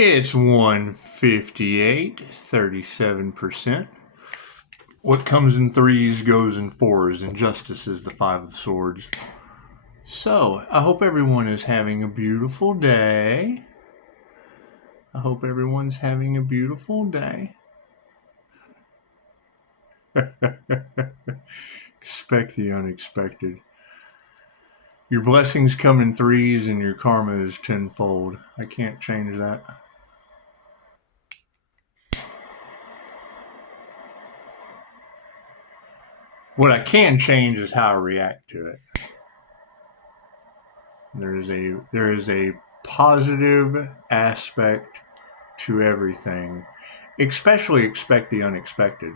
It's 158, 37%. What comes in threes goes in fours, and justice is the five of swords. So, I hope everyone is having a beautiful day. I hope everyone's having a beautiful day. Expect the unexpected. Your blessings come in threes and your karma is tenfold. I can't change that. What I can change is how I react to it. There is a positive aspect to everything. Especially expect the unexpected.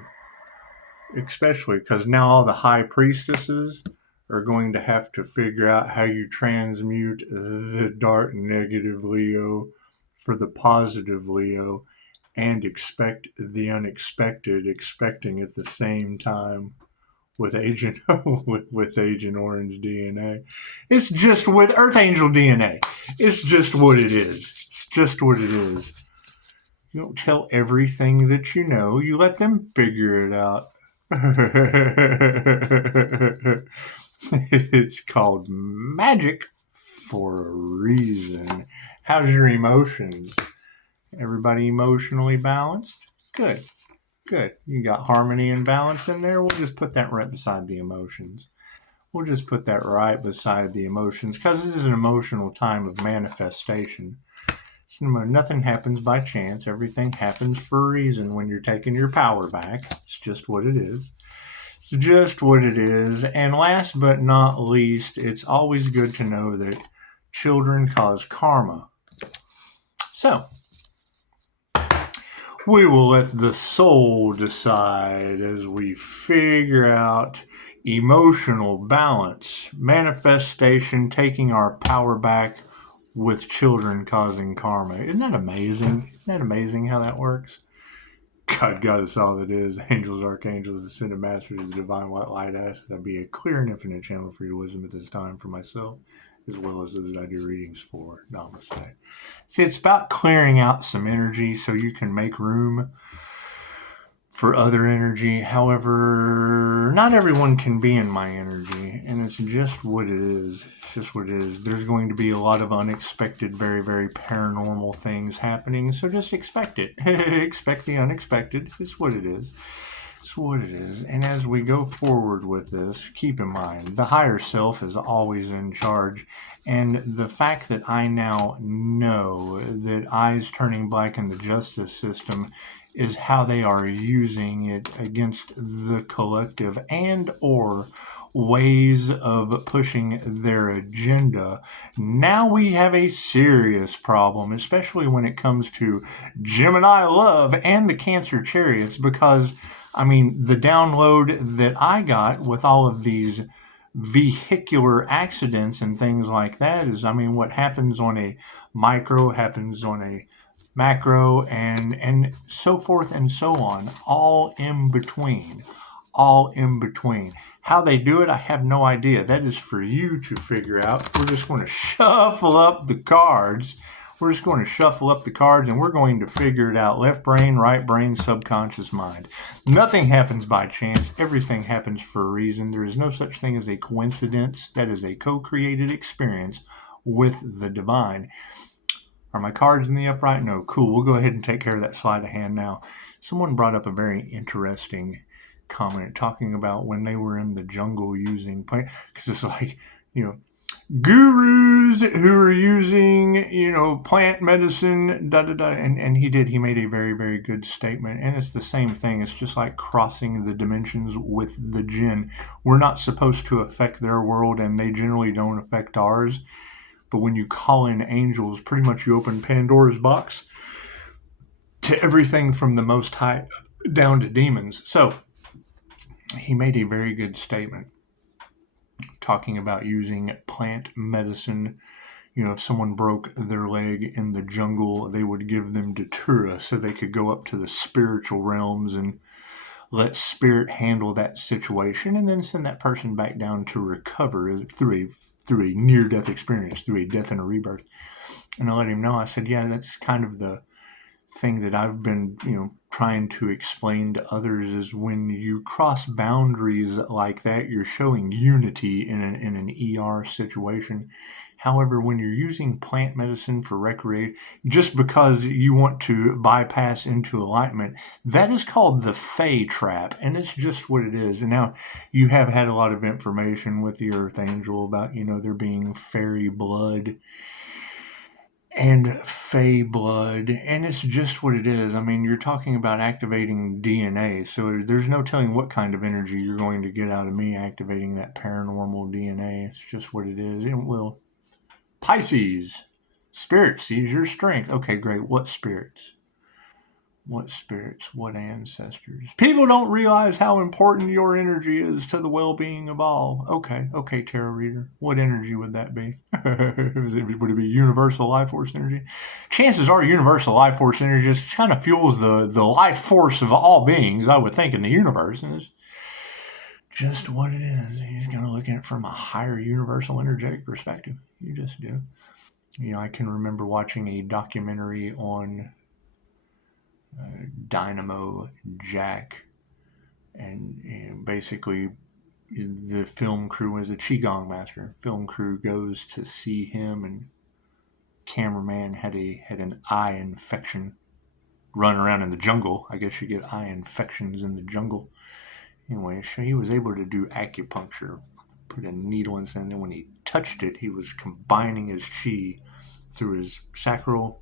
Especially because now all the high priestesses are going to have to figure out how you transmute the dark negative Leo for the positive Leo and expect the unexpected, expecting at the same time with Agent with Agent Orange DNA. It's just with Earth Angel DNA. It's just what it is. It's just what it is. You don't tell everything that you know. You let them figure it out. It's called magic for a reason. How's your emotions? Everybody emotionally balanced? Good. Good. You got harmony and balance in there? We'll just put that right beside the emotions. We'll just put that right beside the emotions because this is an emotional time of manifestation. So nothing happens by chance. Everything happens for a reason when you're taking your power back. It's just what it is. It's just what it is. And last but not least, it's always good to know that children cause karma. So, we will let the soul decide as we figure out emotional balance, manifestation, taking our power back with children causing karma. Isn't that amazing? Isn't that amazing how that works? God got us all that is. Angels, archangels, ascended masters, the divine white light asked that I be a clear and infinite channel for your wisdom at this time for myself, as well as those I do readings for. Namaste. See, it's about clearing out some energy so you can make room for other energy. However, not everyone can be in my energy, and it's just what it is. It's just what it is. There's going to be a lot of unexpected, very, very paranormal things happening, so just expect it. Expect the unexpected. It's what it is. It's what it is. And as we go forward with this, keep in mind, the higher self is always in charge. And the fact that I now know that eyes turning black in the justice system is how they are using it against the collective and or ways of pushing their agenda. Now we have a serious problem, especially when it comes to Gemini love and the Cancer chariots, because I mean, the download that I got with all of these vehicular accidents and things like that is, I mean, what happens on a micro happens on a macro and so forth and so on, all in between. All in between. How they do it, I have no idea. That is for you to figure out. We're just going to shuffle up the cards. We're just going to shuffle up the cards and we're going to figure it out. Left brain, right brain, subconscious mind. Nothing happens by chance. Everything happens for a reason. There is no such thing as a coincidence. That is a co-created experience with the divine. Are my cards in the upright? No. Cool. We'll go ahead and take care of that sleight of hand now. Someone brought up a very interesting comment talking about when they were in the jungle using plant, because it's like, gurus who are using, plant medicine, and he made a very, very good statement. And it's the same thing. It's just like crossing the dimensions with the jinn. We're not supposed to affect their world, and they generally don't affect ours. But when you call in angels, pretty much you open Pandora's box to everything from the Most High down to demons. So he made a very good statement talking about using plant medicine. If someone broke their leg in the jungle, they would give them datura so they could go up to the spiritual realms and let spirit handle that situation and then send that person back down to recover through a near-death experience, through a death and a rebirth. And I let him know, I said, yeah, that's kind of the thing that I've been, trying to explain to others is when you cross boundaries like that, you're showing unity in an ER situation. However, when you're using plant medicine for recreation, just because you want to bypass into alignment, that is called the Fey trap, and it's just what it is. And now you have had a lot of information with the Earth Angel about, there being fairy blood and fey blood, and it's just what it is. I mean, you're talking about activating DNA, so there's no telling what kind of energy you're going to get out of me activating that paranormal DNA. It's just what it is. It will. Pisces, spirit sees your strength. Okay, great. What spirits? What spirits? What ancestors? People don't realize how important your energy is to the well-being of all. Okay, tarot reader. What energy would that be? Would it be universal life force energy? Chances are universal life force energy just kind of fuels the life force of all beings, I would think, in the universe. And it's just what it is. You're going to look at it from a higher universal energetic perspective. You just do. I can remember watching a documentary on Dynamo Jack, and basically the film crew was a qigong master. Film crew goes to see him, and cameraman had an eye infection. Run around in the jungle. I guess you get eye infections in the jungle. Anyway, so he was able to do acupuncture, put a needle in, and then when he touched it, he was combining his chi through his sacral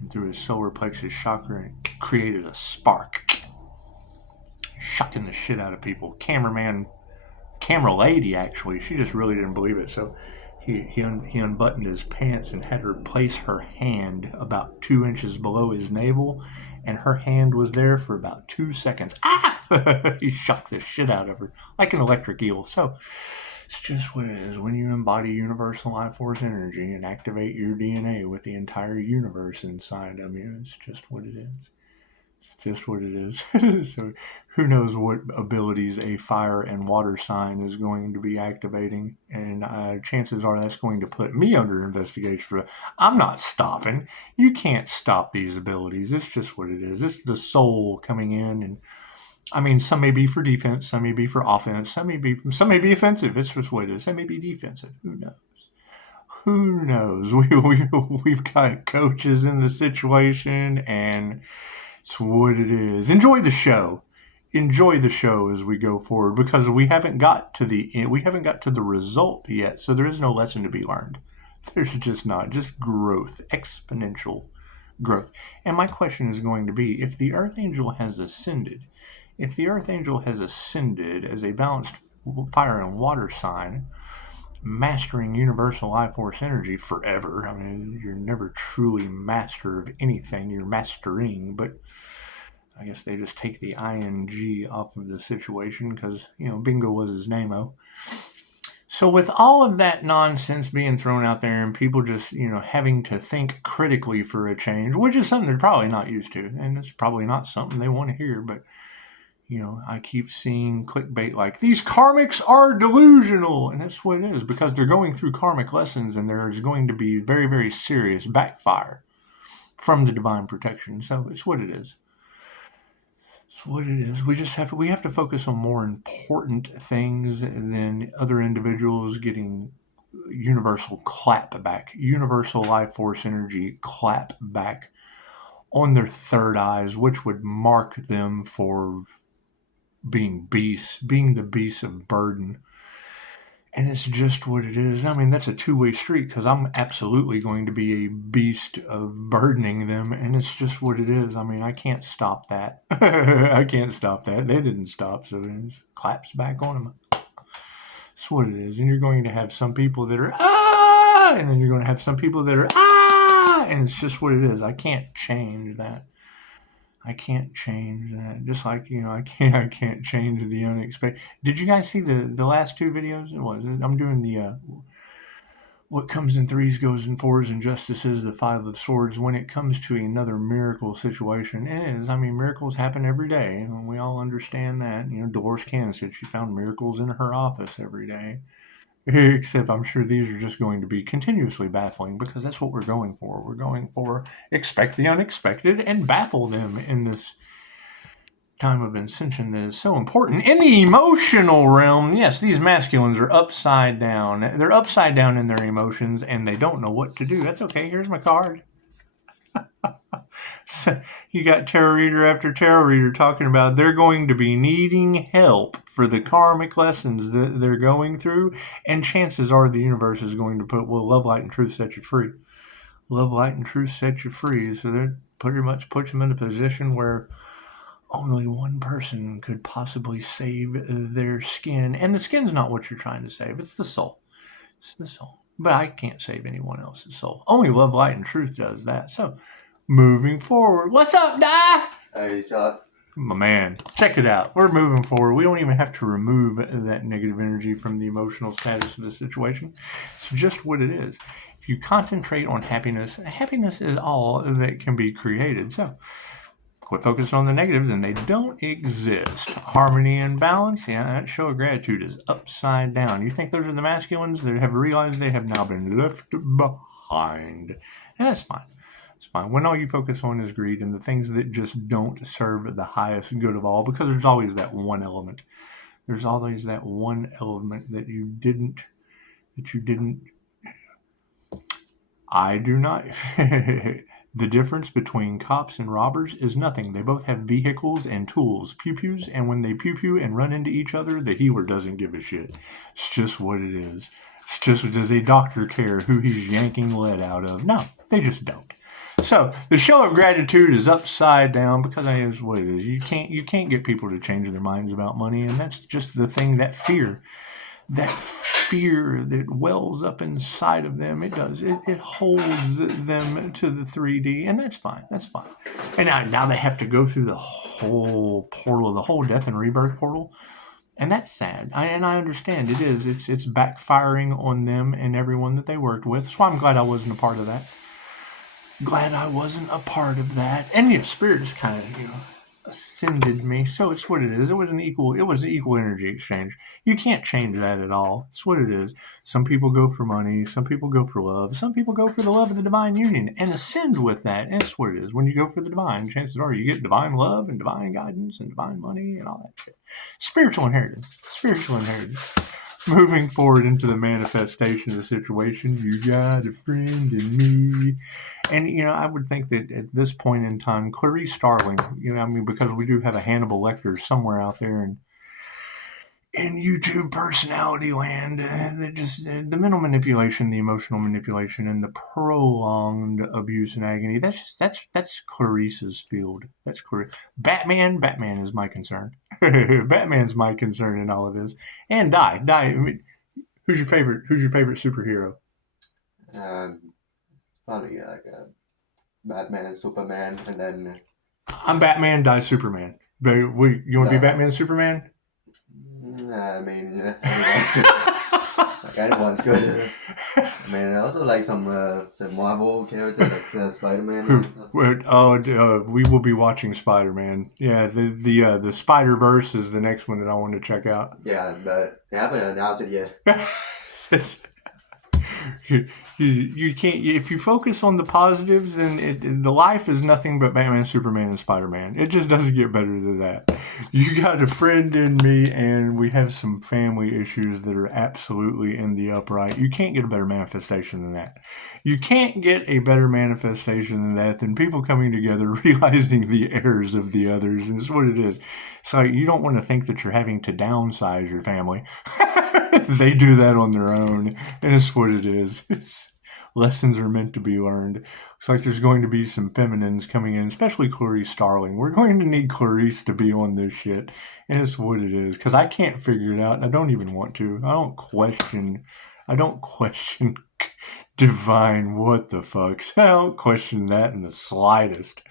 and through his solar plexus chakra, and created a spark, shocking the shit out of people. Camera lady, actually, she just really didn't believe it, so he unbuttoned his pants and had her place her hand about 2 inches below his navel, and her hand was there for about 2 seconds. He shocked the shit out of her like an electric eel. So it's just what it is. When you embody universal life force energy and activate your DNA with the entire universe inside of you, it's just what it is. It's just what it is. So who knows what abilities a fire and water sign is going to be activating, and chances are that's going to put me under investigation I'm not stopping. You can't stop these abilities. It's just what it is. It's the soul coming in, and I mean, some may be for defense, some may be for offense, some may be offensive. It's just what it is. Some may be defensive. Who knows? Who knows? We've got coaches in the situation, and it's what it is. Enjoy the show. Enjoy the show as we go forward, because we haven't got to the result yet. So there is no lesson to be learned. There's just not. Just growth, exponential growth. And my question is going to be, if the Earth Angel has ascended as a balanced fire and water sign, mastering universal life force energy forever. I mean, you're never truly master of anything. You're mastering, but I guess they just take the ing off of the situation because, Bingo was his name-o. So with all of that nonsense being thrown out there and people just, having to think critically for a change, which is something they're probably not used to, and it's probably not something they want to hear, but, I keep seeing clickbait like, these karmics are delusional, and that's what it is, because they're going through karmic lessons, and there's going to be very, very serious backfire from the divine protection. So it's what it is. It's what it is. We have to focus on more important things than other individuals getting universal clap back, universal life force energy clap back on their third eyes, which would mark them for being the beasts of burden. And it's just what it is. I mean, that's a two-way street, because I'm absolutely going to be a beast of burdening them, and it's just what it is. I mean, I can't stop that. I can't stop that. They didn't stop, so it claps back on them. That's what it is. And you're going to have some people that are, and then you're going to have some people that are, and it's just what it is. I can't change that. Just like, I can't change the unexpected. Did you guys see the last two videos? I'm doing the what comes in threes goes in fours, and justice is the five of swords. When it comes to another miracle situation, it is. I mean, miracles happen every day, and we all understand that. Dolores Cannon said she found miracles in her office every day. Except I'm sure these are just going to be continuously baffling because that's what we're going for. We're going for expect the unexpected and baffle them in this time of ascension that is so important. In the emotional realm, yes, these masculines are upside down. They're upside down in their emotions and they don't know what to do. That's okay. Here's my card. So you got tarot reader after tarot reader talking about they're going to be needing help for the karmic lessons that they're going through, and chances are the universe is going to put, well, love, light, and truth set you free. Love, light, and truth set you free. So that pretty much puts them in a position where only one person could possibly save their skin. And the skin's not what you're trying to save, it's the soul. It's the soul. But I can't save anyone else's soul. Only love, light, and truth does that. So moving forward. What's up, Di? Hey, Scott. My man, check it out. We're moving forward. We don't even have to remove that negative energy from the emotional status of the situation. It's just what it is. If you concentrate on happiness, happiness is all that can be created. So quit focusing on the negatives, and they don't exist. Harmony and balance, yeah, that show of gratitude is upside down. You think those are the masculines that have realized they have now been left behind. And that's fine. It's fine. When all you focus on is greed and the things that just don't serve the highest good of all, because there's always that one element. There's always that one element that you didn't. I do not. The difference between cops and robbers is nothing. They both have vehicles and tools, pew-pews, and when they pew-pew and run into each other, the healer doesn't give a shit. It's just what it is. It's just, does a doctor care who he's yanking lead out of? No, they just don't. So the show of gratitude is upside down because that is what it is. You can't get people to change their minds about money, and that's just the thing. That fear that wells up inside of them, it holds them to the 3D, and that's fine. And now they have to go through the whole portal, the whole death and rebirth portal. And that's sad. I understand it is. It's backfiring on them and everyone that they worked with. So I'm glad I wasn't a part of that. And yeah, spirit just kind of, ascended me. So it's what it is. It was an equal energy exchange. You can't change that at all. It's what it is. Some people go for money. Some people go for love. Some people go for the love of the divine union and ascend with that. And it's what it is. When you go for the divine, chances are you get divine love and divine guidance and divine money and all that shit. Spiritual inheritance. Moving forward into the manifestation of the situation, you got a friend in me. And, I would think that at this point in time, Clarice Starling, because we do have a Hannibal Lecter somewhere out there in YouTube personality land, that just the mental manipulation, the emotional manipulation, and the prolonged abuse and agony. That's Clarice's field. That's Clarice. Batman is my concern. Batman's my concern in all of this. And Die. Who's your favorite superhero? Probably like Batman and Superman, and then I'm Batman, Die Superman. You want to be Batman and Superman? I mean, anyone's good. I mean, I also like some Marvel characters like Spider-Man. We will be watching Spider-Man. Yeah, the Spider-Verse is the next one that I want to check out. Yeah, but they haven't announced it yet. You can't, if you focus on the positives, then the life is nothing but Batman, Superman, and Spider-Man. It just doesn't get better than that. You got a friend in me, and we have some family issues that are absolutely in the upright. You can't get a better manifestation than that. You can't get a better manifestation than that than people coming together, realizing the errors of the others, and it's what it is. So you don't want to think that you're having to downsize your family. They do that on their own, and it's what it is. Lessons are meant to be learned. Looks like there's going to be some feminines coming in, especially Clarice Starling. We're going to need Clarice to be on this shit, and it's what it is, because I can't figure it out, and I don't even want to. I don't question divine what the fucks. I don't question that in the slightest.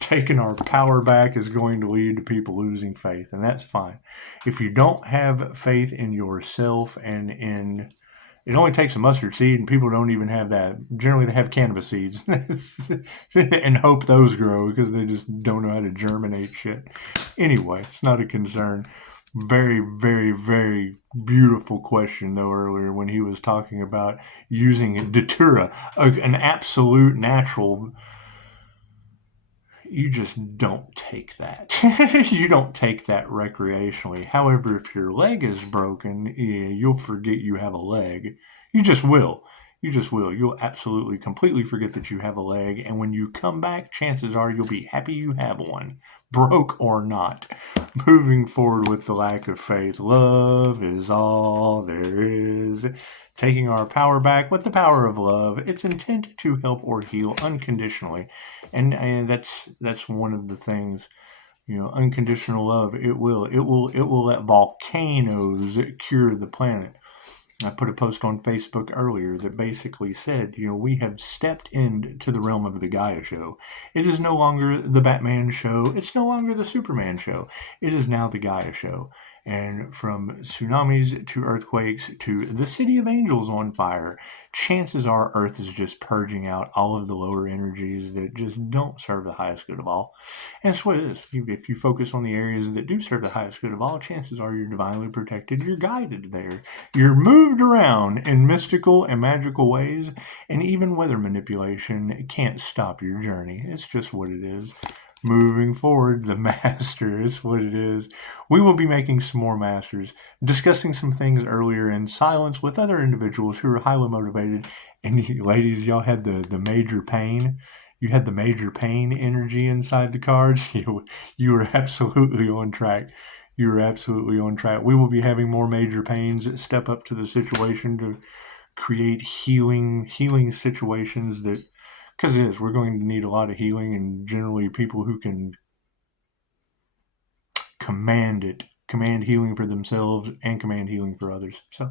Taking our power back is going to lead to people losing faith, and that's fine. If you don't have faith in yourself it only takes a mustard seed, and people don't even have that. Generally, they have cannabis seeds and hope those grow because they just don't know how to germinate shit. Anyway, it's not a concern. Very, very, very beautiful question, though, earlier when he was talking about using Datura, an absolute natural. You just don't take that. You don't take that recreationally. However, if your leg is broken, yeah, you'll forget you have a leg. You just will. You just will. You'll absolutely completely forget that you have a leg. And when you come back, chances are you'll be happy you have one, broke or not. Moving forward with the lack of faith. Love is all there is. Taking our power back with the power of love. It's intended to help or heal unconditionally. And that's one of the things, unconditional love. It will let volcanoes cure the planet. I put a post on Facebook earlier that basically said, we have stepped into the realm of the Gaia show. It is no longer the Batman show. It's no longer the Superman show. It is now the Gaia show. And from tsunamis to earthquakes to the city of angels on fire, chances are Earth is just purging out all of the lower energies that just don't serve the highest good of all. And that's what it is. If you focus on the areas that do serve the highest good of all, chances are you're divinely protected. You're guided there. You're moved around in mystical and magical ways, and even weather manipulation can't stop your journey. It's just what it is. Moving forward, the master is what it is. We will be making some more masters, discussing some things earlier in silence with other individuals who are highly motivated. And ladies, y'all had the major pain. You had the major pain energy inside the cards. You were absolutely on track. You were absolutely on track. We will be having more major pains that step up to the situation to create healing situations that, because we're going to need a lot of healing, and generally people who can command healing for themselves and command healing for others. So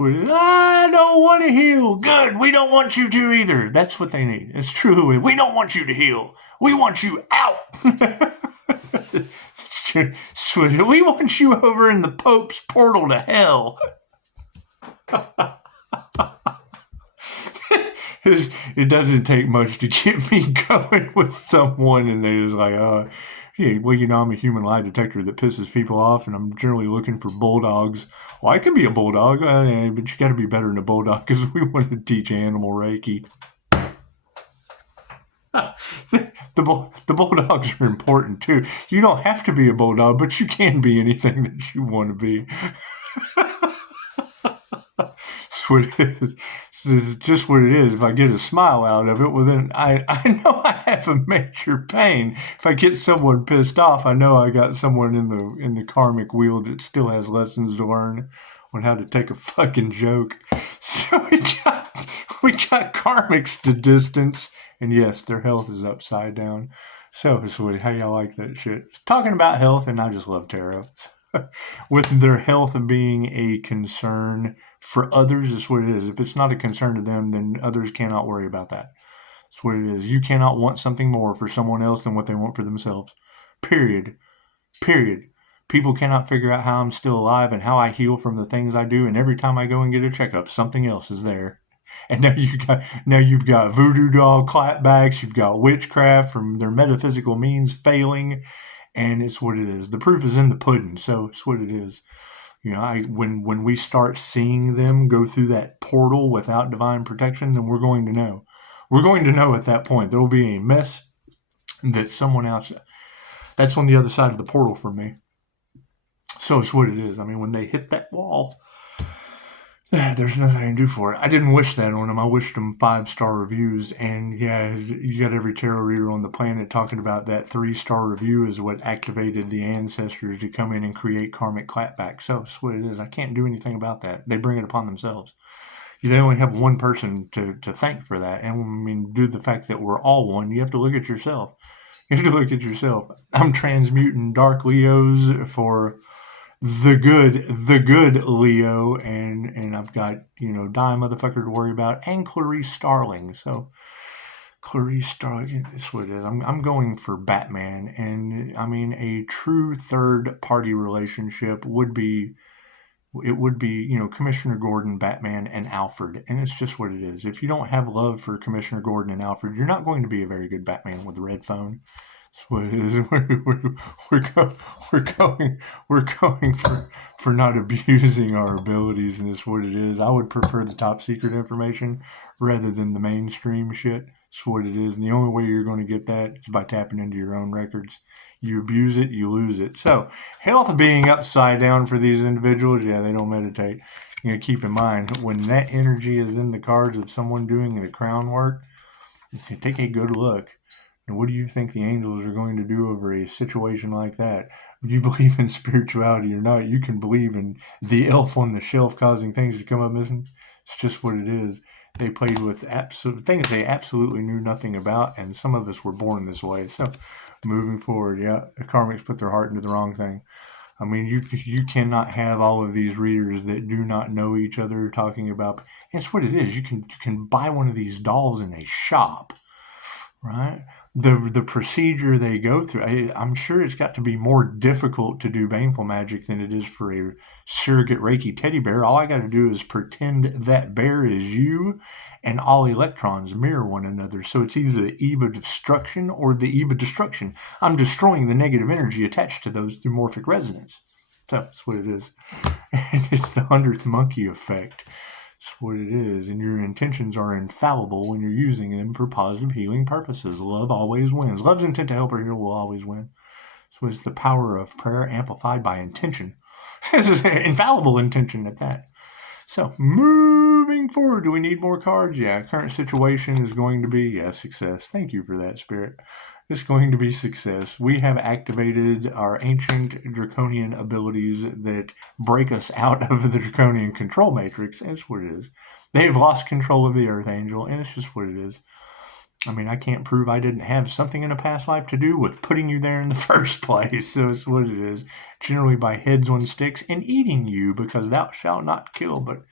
I don't want to heal. Good. We don't want you to either. That's what they need. It's true. We don't want you to heal. We want you out. We want you over in the Pope's portal to hell. It doesn't take much to get me going with someone, and they're just like, yeah, well, I'm a human lie detector that pisses people off, and I'm generally looking for bulldogs. Well, I could be a bulldog, but you got to be better than a bulldog because we want to teach animal Reiki. The bulldogs are important too. You don't have to be a bulldog, but you can be anything that you want to be. That's what it is. This is just what it is. If I get a smile out of it, well, then I know I have a major pain. If I get someone pissed off, I know I got someone in the karmic wheel that still has lessons to learn on how to take a fucking joke. So we got karmics to distance, and yes, their health is upside down. So, sweet, how y'all like that shit? Talking about health, and I just love tarot. With their health being a concern for others, is what it is. If it's not a concern to them, then others cannot worry about that. That's what it is. You cannot want something more for someone else than what they want for themselves. Period. Period. People cannot figure out how I'm still alive and how I heal from the things I do. And every time I go and get a checkup, something else is there. And now you've got voodoo doll clapbacks. You've got witchcraft from their metaphysical means failing. And it's what it is. The proof is in the pudding, so it's what it is. When we start seeing them go through that portal without divine protection, then we're going to know. We're going to know at that point. There will be a mess that someone else. That's on the other side of the portal for me. So it's what it is. I mean, when they hit that wall, there's nothing I can do for it. I didn't wish that on them. I wished them 5-star reviews. And yeah, you got every tarot reader on the planet talking about that 3-star review is what activated the ancestors to come in and create karmic clapback. So it's what it is. I can't do anything about that. They bring it upon themselves. They only have one person to thank for that. And I mean, due to the fact that we're all one, you have to look at yourself. You have to look at yourself. I'm transmuting dark Leos for the good Leo, and I've got, Die Motherfucker to worry about, and Clarice Starling. So Clarice Starling, that's what it is. I'm going for Batman, and I mean, a true third party relationship would be Commissioner Gordon, Batman, and Alfred, and it's just what it is. If you don't have love for Commissioner Gordon and Alfred, you're not going to be a very good Batman with a red phone. That's what it is. We're going for not abusing our abilities, and it's what it is. I would prefer the top secret information rather than the mainstream shit. It's what it is, and the only way you're going to get that is by tapping into your own records. You abuse it, you lose it. So, health being upside down for these individuals, yeah, they don't meditate. You know, keep in mind when that energy is in the cards of someone doing the crown work, take a good look. And what do you think the angels are going to do over a situation like that? If you believe in spirituality or not, you can believe in the elf on the shelf causing things to come up missing. It's just what it is. They played with absolute things they absolutely knew nothing about, and some of us were born this way. So, moving forward, yeah, the karmics put their heart into the wrong thing. I mean, you cannot have all of these readers that do not know each other talking about. It's what it is. You can buy one of these dolls in a shop, right? The procedure they go through, I'm sure it's got to be more difficult to do baneful magic than it is for a surrogate Reiki teddy bear. All I got to do is pretend that bear is you, and all electrons mirror one another. So it's either the eve of destruction or the eve of destruction. I'm destroying the negative energy attached to those through morphic resonance. So that's what it is. And it's the 100th monkey effect. That's what it is. And your intentions are infallible when you're using them for positive healing purposes. Love always wins. Love's intent to help or heal will always win. So it's the power of prayer amplified by intention. This is infallible intention at that. So moving forward, do we need more cards? Yeah, current situation is going to be success. Thank you for that, Spirit. It's going to be success. We have activated our ancient draconian abilities that break us out of the draconian control matrix. That's what it is. They have lost control of the Earth Angel, and it's just what it is. I mean, I can't prove I didn't have something in a past life to do with putting you there in the first place. So it's what it is. Generally by heads on sticks and eating you, because thou shalt not kill. But,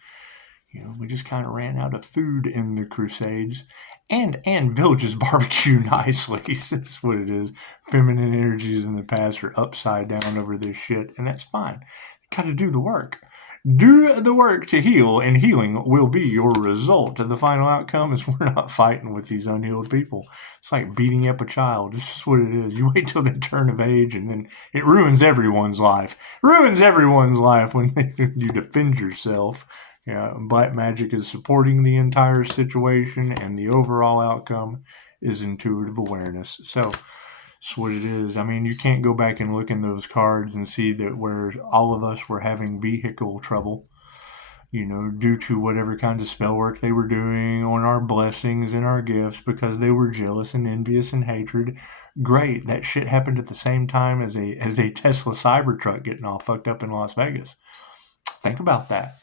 we just kind of ran out of food in the Crusades. And villages barbecue nicely. That's what it is. Feminine energies in the past are upside down over this shit, and that's fine. You got to do the work. Do the work to heal, and healing will be your result. The final outcome is we're not fighting with these unhealed people. It's like beating up a child. It's just what it is. You wait till they turn of age, and then it ruins everyone's life. Ruins everyone's life when you defend yourself. Yeah, black magic is supporting the entire situation, and the overall outcome is intuitive awareness. So that's what it is. I mean, you can't go back and look in those cards and see that where all of us were having vehicle trouble, due to whatever kind of spell work they were doing on our blessings and our gifts because they were jealous and envious and hatred. Great. That shit happened at the same time as a Tesla Cybertruck getting all fucked up in Las Vegas. Think about that.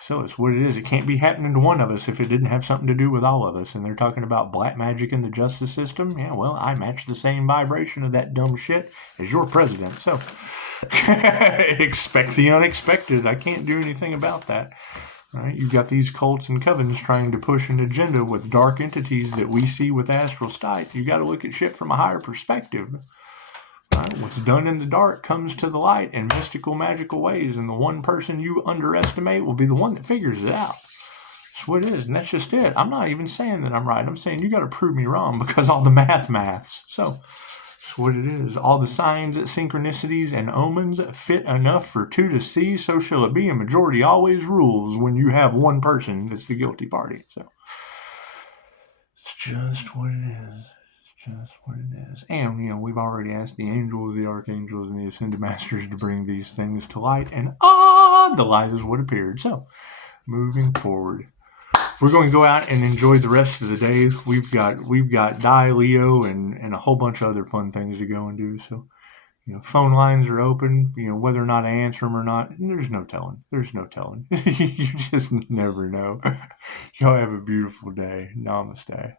So it's what it is. It can't be happening to one of us if it didn't have something to do with all of us. And they're talking about black magic in the justice system. Yeah, well, I match the same vibration of that dumb shit as your president. So expect the unexpected. I can't do anything about that. All right, you've got these cults and covens trying to push an agenda with dark entities that we see with astral sight. You got to look at shit from a higher perspective. Right? What's done in the dark comes to the light in mystical, magical ways, and the one person you underestimate will be the one that figures it out. That's what it is, and that's just it. I'm not even saying that I'm right. I'm saying you got to prove me wrong because all the maths. So that's what it is. All the signs, synchronicities, and omens fit enough for two to see, so shall it be. A majority always rules when you have one person that's the guilty party. So it's just what it is. Just what it is. And, we've already asked the angels, the archangels, and the ascended masters to bring these things to light. And the light is what appeared. So, moving forward, we're going to go out and enjoy the rest of the day. We've got Die Leo and a whole bunch of other fun things to go and do. So, phone lines are open. Whether or not I answer them or not, there's no telling. There's no telling. You just never know. Y'all have a beautiful day. Namaste.